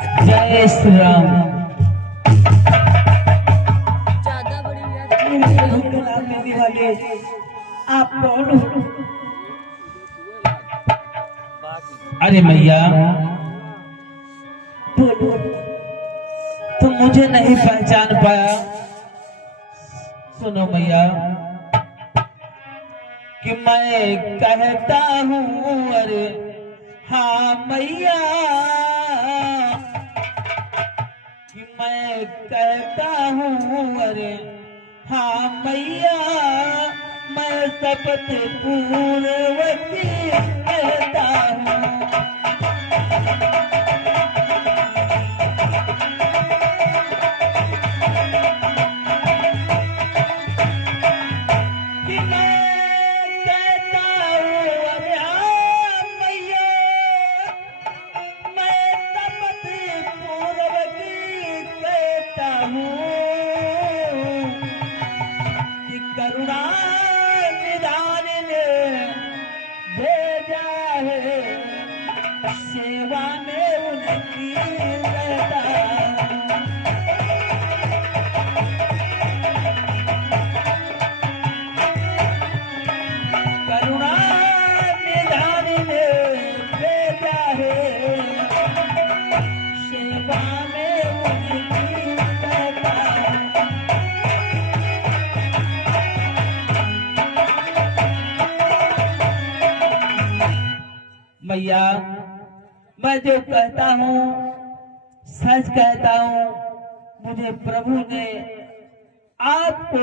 जय श्री राम। ज्यादा बड़ी वाले आप कौन हो? अरे मैया, बोलो। तुम मुझे नहीं पहचान पाया। सुनो मैया, कि मैं कहता हूँ अरे हाँ मैया, कि मैं कहता हूँ अरे हाँ मैया, मैं शपथ पूर्वती कहता हूँ। कि मैं कहता हूँ अरे हाँ मैया, मैं शपथ पूर्वती कहता हूँ, कि करुणा निधान ने भेजा है, सेवा में उनकी रहता हूँ। करुणा निधान ने भेजा है, सेवा में उनकी रहता हूँ। मैया, मैं जो कहता हूँ सच कहता हूँ। मुझे प्रभु ने आपको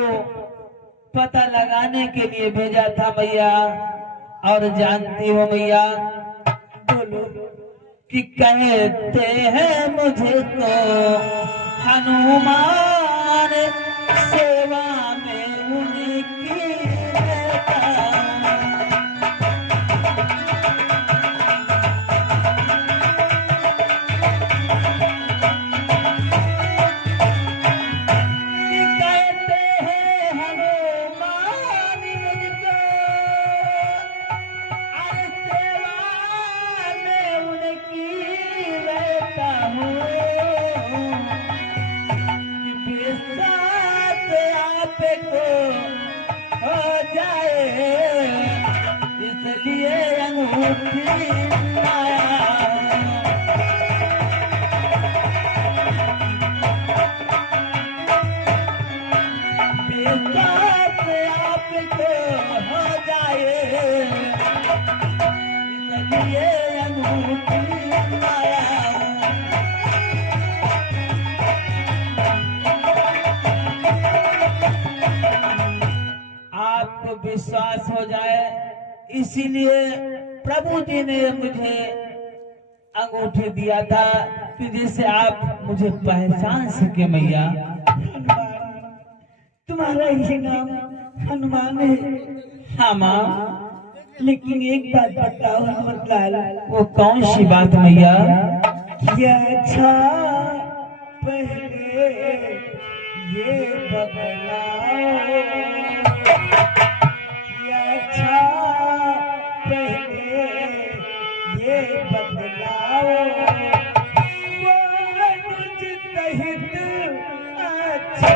पता लगाने के लिए भेजा था मैया। और जानती हो मैया, बोलो। कि कहते हैं मुझे तो हनुमान, सेवा में उनकी रहता हूँ। कहते हैं हनुमान मुझको, अरे सेवा में उनकी रहता हूँ। विश्वास आपको हो जाए, इसलिए अंगूठी लाया हूँ। विश्वास आपको हो जाए, इसलिए अंगूठी लाया हूँ। आपको विश्वास हो जाए, इसीलिए प्रभु जी ने मुझे अंगूठी दिया था, कि जिससे आप मुझे पहचान सके मैया। तुम्हारा ही नाम हनुमान है। हाँ माँ। लेकिन एक बात बताओ अहमद लाल, वो कौन सी बात मैया? क्या अच्छा पहले ये बदलाओ, क्या अच्छा पहले ये बदलाओ, वो अनुचित हित अच्छे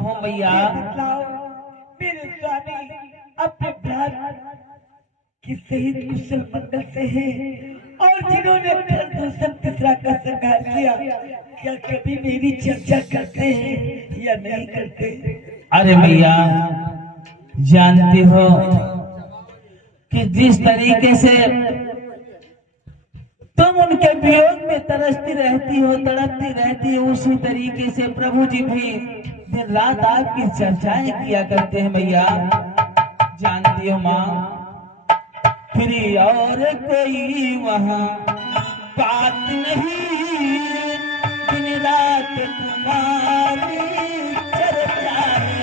कहो मैया। बतलाओ मेरे स्वामी अपने प्राण की सही कुशल मंगल से है और जिन्होंने फिर दूसरा तीसरा का संघार किया, क्या कभी मेरी चर्चा करते हैं या नहीं करते? अरे मैया, जानती हो कि जिस तरीके से तुम उनके वियोग में तरसती रहती हो, तड़पती रहती हो, उसी तरीके से प्रभु जी भी दिन रात आपकी चर्चाएं किया करते हैं मैया। जानती हो माँ, फिर और कोई वहाँ बात नहीं, दिन रात तुम्हारी चर्चा है।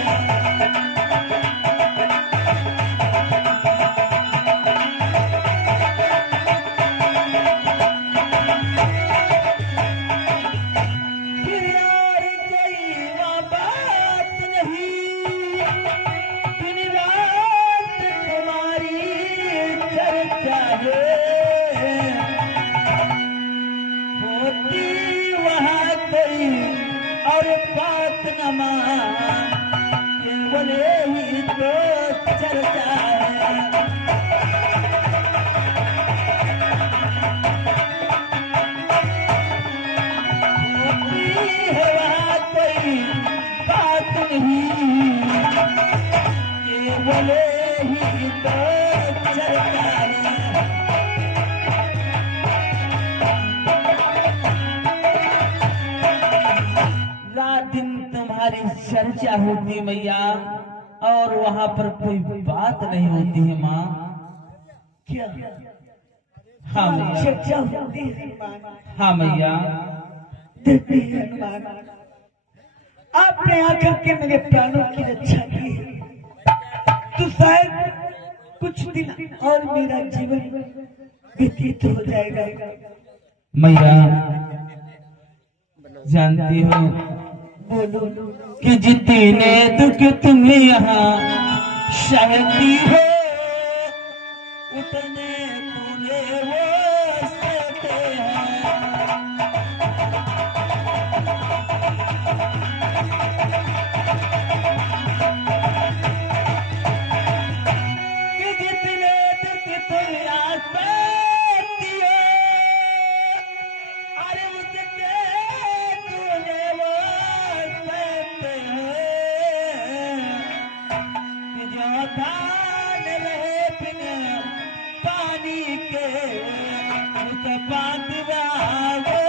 फिर और कोई वहाँ बात नहीं, दिन रात तुम्हारी चर्चा है। होती वहाँ कोई और बात न मान, केवल ही तो चर्चा है। होती है वहाँ कोई बात नहीं, केवल ही तो चर्चा है। रात दिन तुम्हारी चर्चा होती मैया, और वहाँ पर कोई बात नहीं होती है माँ। क्या हाँ मैया, चर्चा होती है हनुमान? हाँ मैया। देते हैं हनुमान, आपने आकर के मेरे प्राणों की रक्षा की है, तो शायद कुछ दिन और मेरा जीवन व्यतीत हो जाएगा। मैया, जानती हो बोलो कि जितने दुख तुम यहाँ सहती हो, उतने पूरे वो सहते हैं। कि जितने दुख तुम यहाँ सहती हो, अरे उतने तूने वो सहते हैं। कि जो धान रहे बिन पानी के, उस बांधवा वो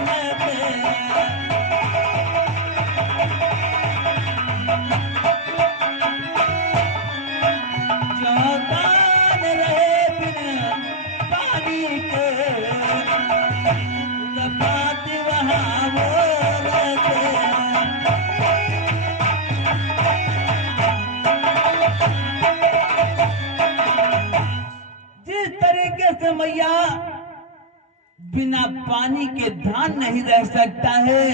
रहते हैं। जो धान रहे बिन पानी के, उस बांधवा वो रहते हैं। जिस तरीके से मैया बिना पानी के धान नहीं रह सकता है,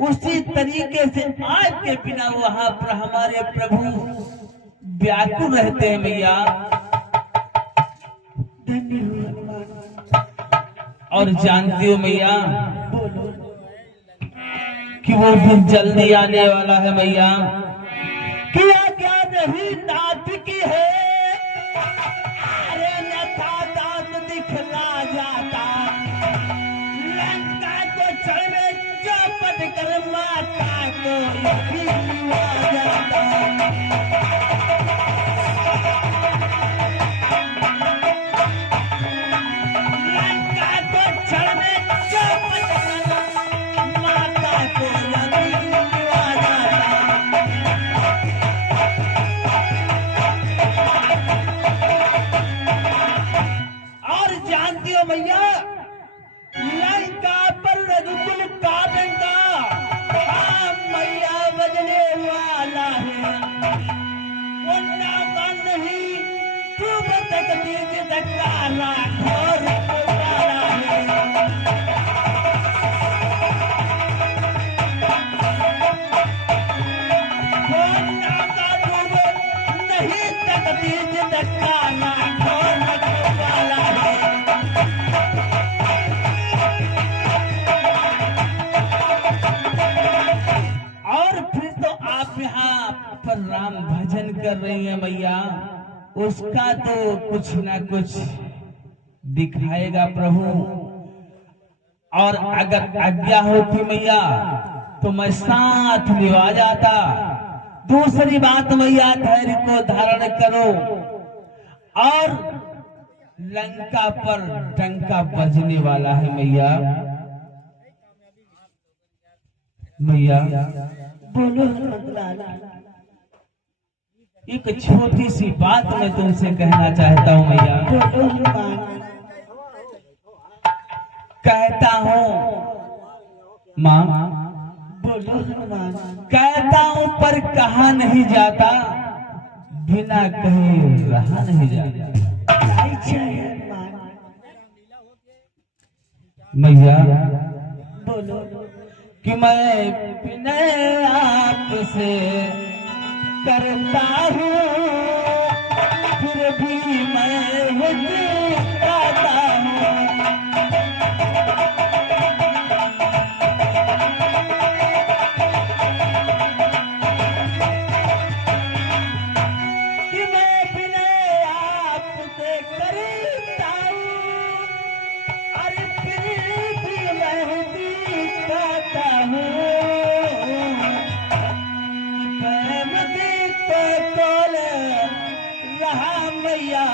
उसी तरीके से आज के बिना वहां पर हमारे प्रभु व्याकुल रहते हैं मैया। धन्य हो हनुमान। और जानती हो मैया बोलो कि वो दिन जल्दी आने वाला है मैया। किया क्या नहीं नाथ की है, अरे नथा दांत दिखला जाता, लंका को चढ़े चौपट कर माता को भी आ जाता। लंका को चढ़े चौपट कर माता को भी आ जाता। और जानती हो मैया, लंका पर रघुकुल का डंका मैया बजने वाला है। वो नाता नहीं तू बतक दीजिए धक्काना घोर पुकारा है। वो नाता तू नहीं तक दीजिए धक्काना घोर पुकारा है। और फिर तो पर राम भजन कर रही है मैया, उसका तो कुछ ना कुछ दिखाएगा प्रभु। और अगर आज्ञा होती मैया तो मैं साथ निभा जाता। दूसरी बात मैया, धैर्य को धारण करो और लंका पर डंका बजने वाला है मैया। मैया बोलो हनुमान। एक छोटी सी बात मैं तुमसे कहना चाहता हूँ मैया। बोलो हनुमान। कहता हूँ माँ, बोलो हनुमान। कहता हूँ पर कहा नहीं जाता, बिना कहे रहा नहीं जाता। अच्छा है हनुमान। मैया बोलो कि मैं विनय आपसे करता हूँ, फिर भी मैं हिचकिचाता हूँ। कि मैं विनय आपसे करता हूँ, अरे फिर भी मैं हिचकिचाता हूँ। प्रेम गीत बोल रहा मैया,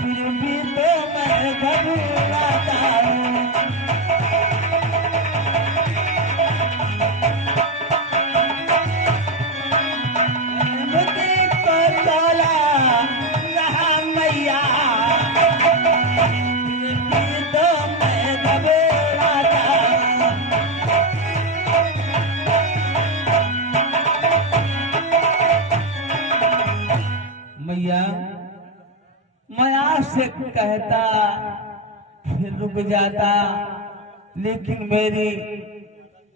फिर भी तो मैं घबराता हूँ। प्रेम गीत बोल रहा मैया, फिर भी तो मैं घबराता हूँ। मैया मैं आपसे कहता फिर रुक जाता, लेकिन मेरी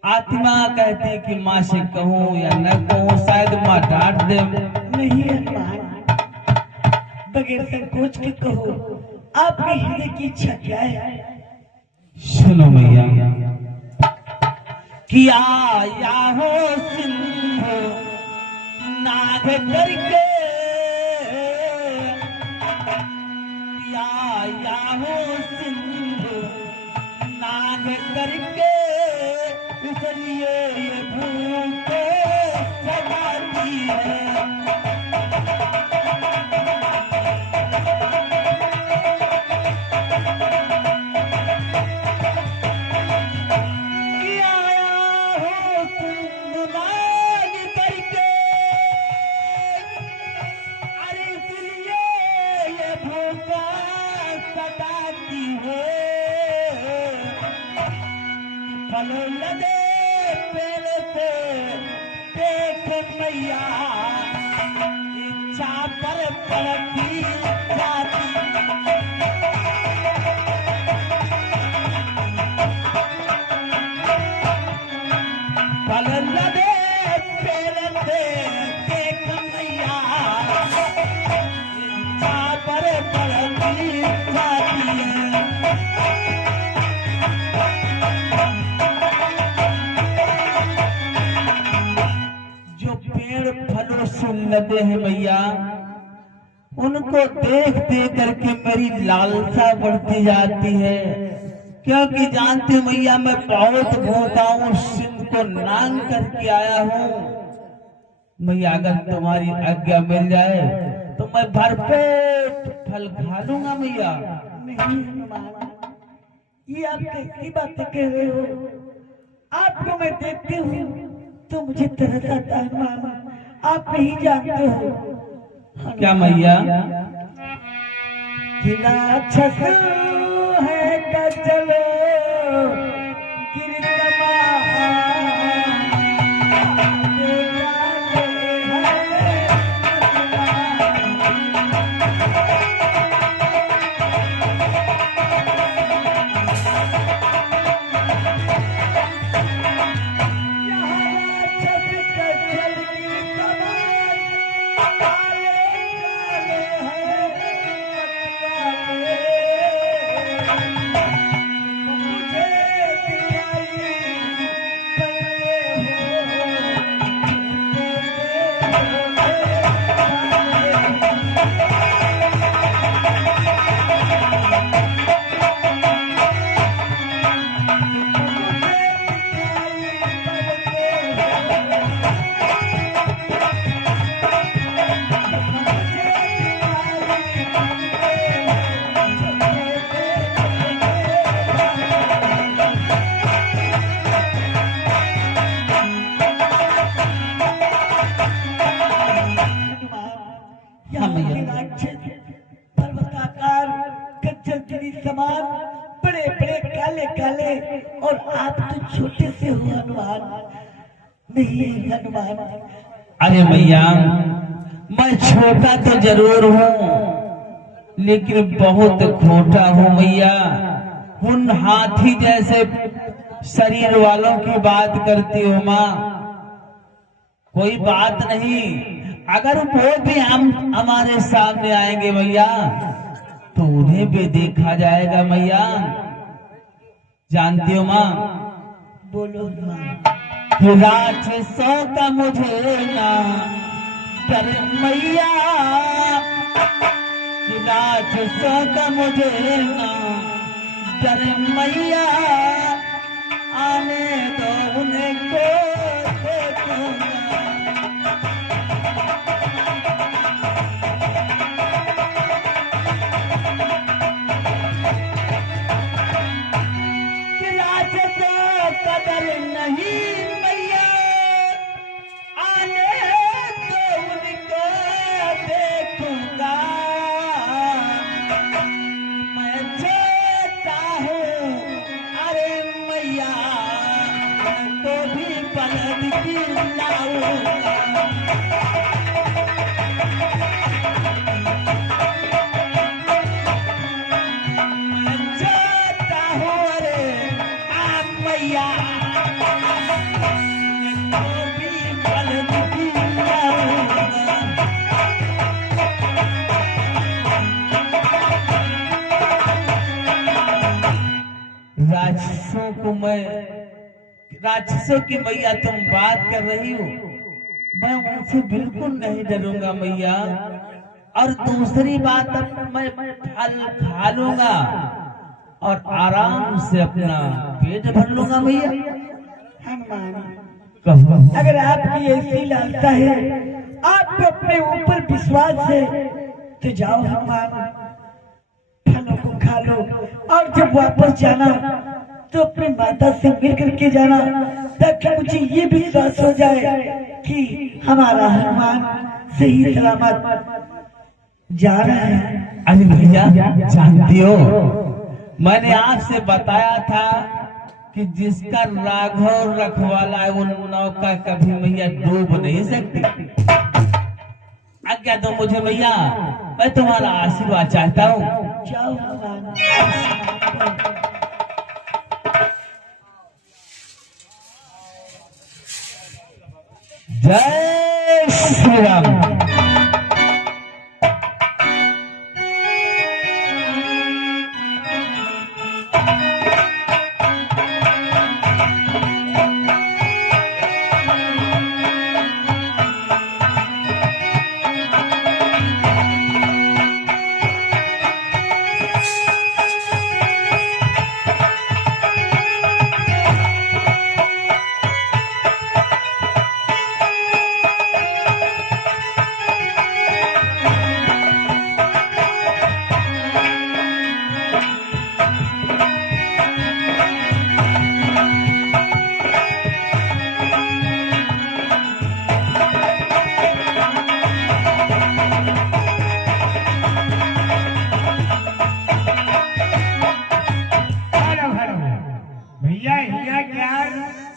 आत्मा कहती कि माँ से कहूँ या न कहूँ, शायद माँ डांट दे। नहीं हनुमान, बगैर संकोच के कहो, आपके हृदय की इच्छा क्या है? सुनो मैया कि आया हो सिंधु नाग करके, आया हो सिंधु नाग करके, इसलिए ये भूख सताती है। कि आया हो सिंधु नाग करके, अरे इसलिए ये भूखा सताती है। फल लदे पेड़ से देख मैया, इच्छा पर पड़ती जाती। फल लदे पेड़ से देख मैया, इच्छा पर पड़ती जाती है। जो पेड़ फलों से लदे हैं मैया, उनको देख देख करके मेरी लालसा बढ़ती जाती है। क्योंकि जानते हो मैया, मैं बहुत भूखा हूँ, सिंध को नांग करके आया हूँ। मैया अगर तुम्हारी आज्ञा मिल जाए तो मैं भरपेट फल खा लूंगा मैया। नहीं हनुमान, ये आप कैसी बातें कह रहे हो? आपको मैं देखती हूँ तो मुझे तरस आता है हनुमान, आप नहीं जानते हो। क्या मैया? कि राक्षस है का चलो गिरतमा, छोटे से हो हनुमान, नहीं हनुमान। अरे मैया, मैं छोटा तो जरूर हूँ, लेकिन बहुत खोटा हूँ मैया। उन हाथी जैसे शरीर वालों की बात करती हो माँ। कोई बात नहीं, अगर वो भी हम हमारे सामने आएंगे मैया, तो उन्हें भी देखा जाएगा मैया। जानती हो माँ, बोलो माँ। राक्षसों का मुझे ना डर मैया, राक्षसों का मुझे ना डर मैया, आने दो उन्हें को देखूंगा। राक्षसों का डर नहीं मैया, आने दो उनको देखूंगा। मैं छोटा हूँ अरे मैया, तो भी पलट की लाऊंगा। मैं छोटा हूँ अरे मैया, तो भी पलट की लाऊंगा। राक्षसों को मैं, राक्षसों की मैया तुम बात कर रही हो, मैं उनसे बिल्कुल नहीं डरूंगा मैया। और दूसरी बात, अब मैं फल खा लूंगा और आराम से अपना पेट भर लूंगा मैया। हनुमान, कहो। अगर आपकी ऐसी लालसा है, आपको अपने ऊपर विश्वास है, तो जाओ हनुमान, फलों को खा लो। और जब वापस जाना तो अपनी माता से मिल करके जाना, ताकि मुझे ये विश्वास हो जाए कि हमारा हनुमान सही सलामत जा रहा है। अरे भैया, जानती हो, मैंने आपसे बताया था कि जिसका राघव रखवाला है, वो नौका कभी मैया डूब नहीं सकती। आज्ञा दो मुझे मैया, मैं तुम्हारा आशीर्वाद चाहता हूँ। जाओ हनुमान। जय श्री राम।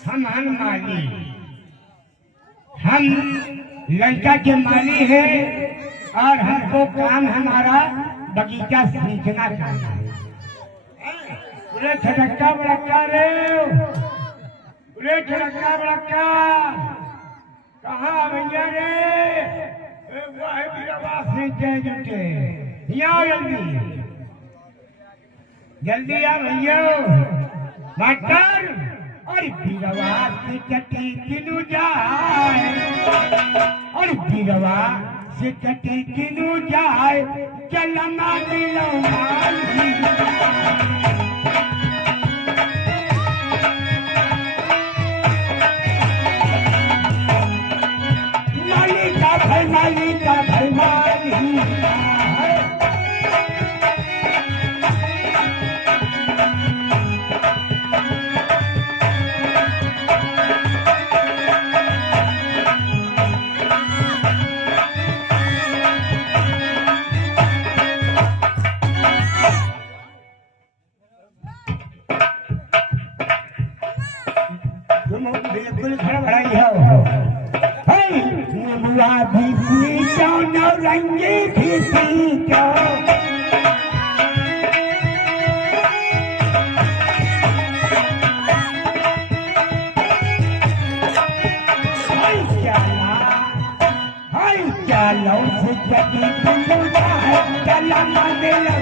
हम हनुमानी, हम लंका के माली हैं और हमको काम हमारा बगीचा सींचना काम है। छटक्का बड़क्का रे, छटक्का बड़क्का कहाँ भैया रे, सींचे जुटे, यहाँ जल्दी आ भैया मास्टर। और बीरवा से कटी किनु जाए, और बीरवा से कटी किनु जाए, चलना मिलो मालिका भाई, मालिका भाई मालिका। बिल्कुल खड़बड़ाई हो नेबुआ भी पीछो नौरंगी भी पीछो चलो से जगी बुलुआ है चला मंदिर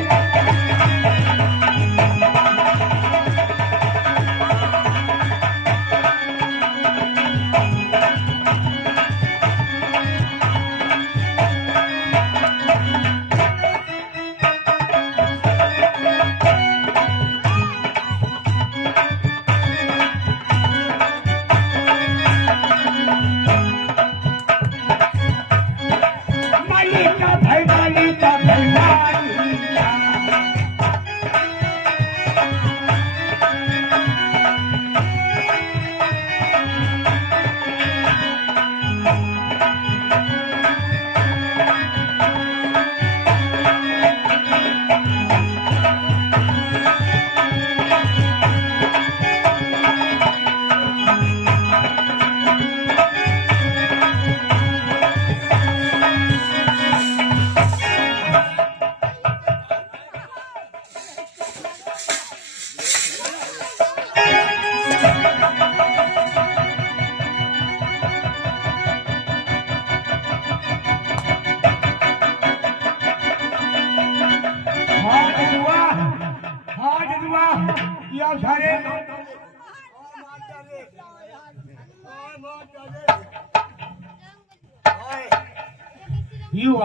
You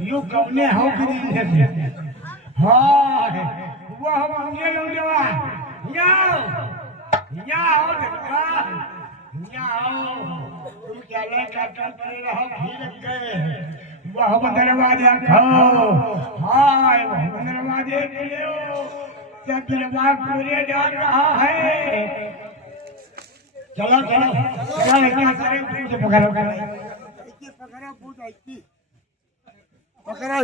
you कौने हो कि नहीं है हाँ वो हम अंगे लोग जवा याओ देखा याओ तुम क्या ले काट रहो भीड़ गए वह दरवाजा खाओ हाय वह दरवाजे खोलो सब दरबार पूरे डाल रहा है चलो चलो चलो क्या करें पूछ पकड़ो पकड़ो पूछ आई पकड़ो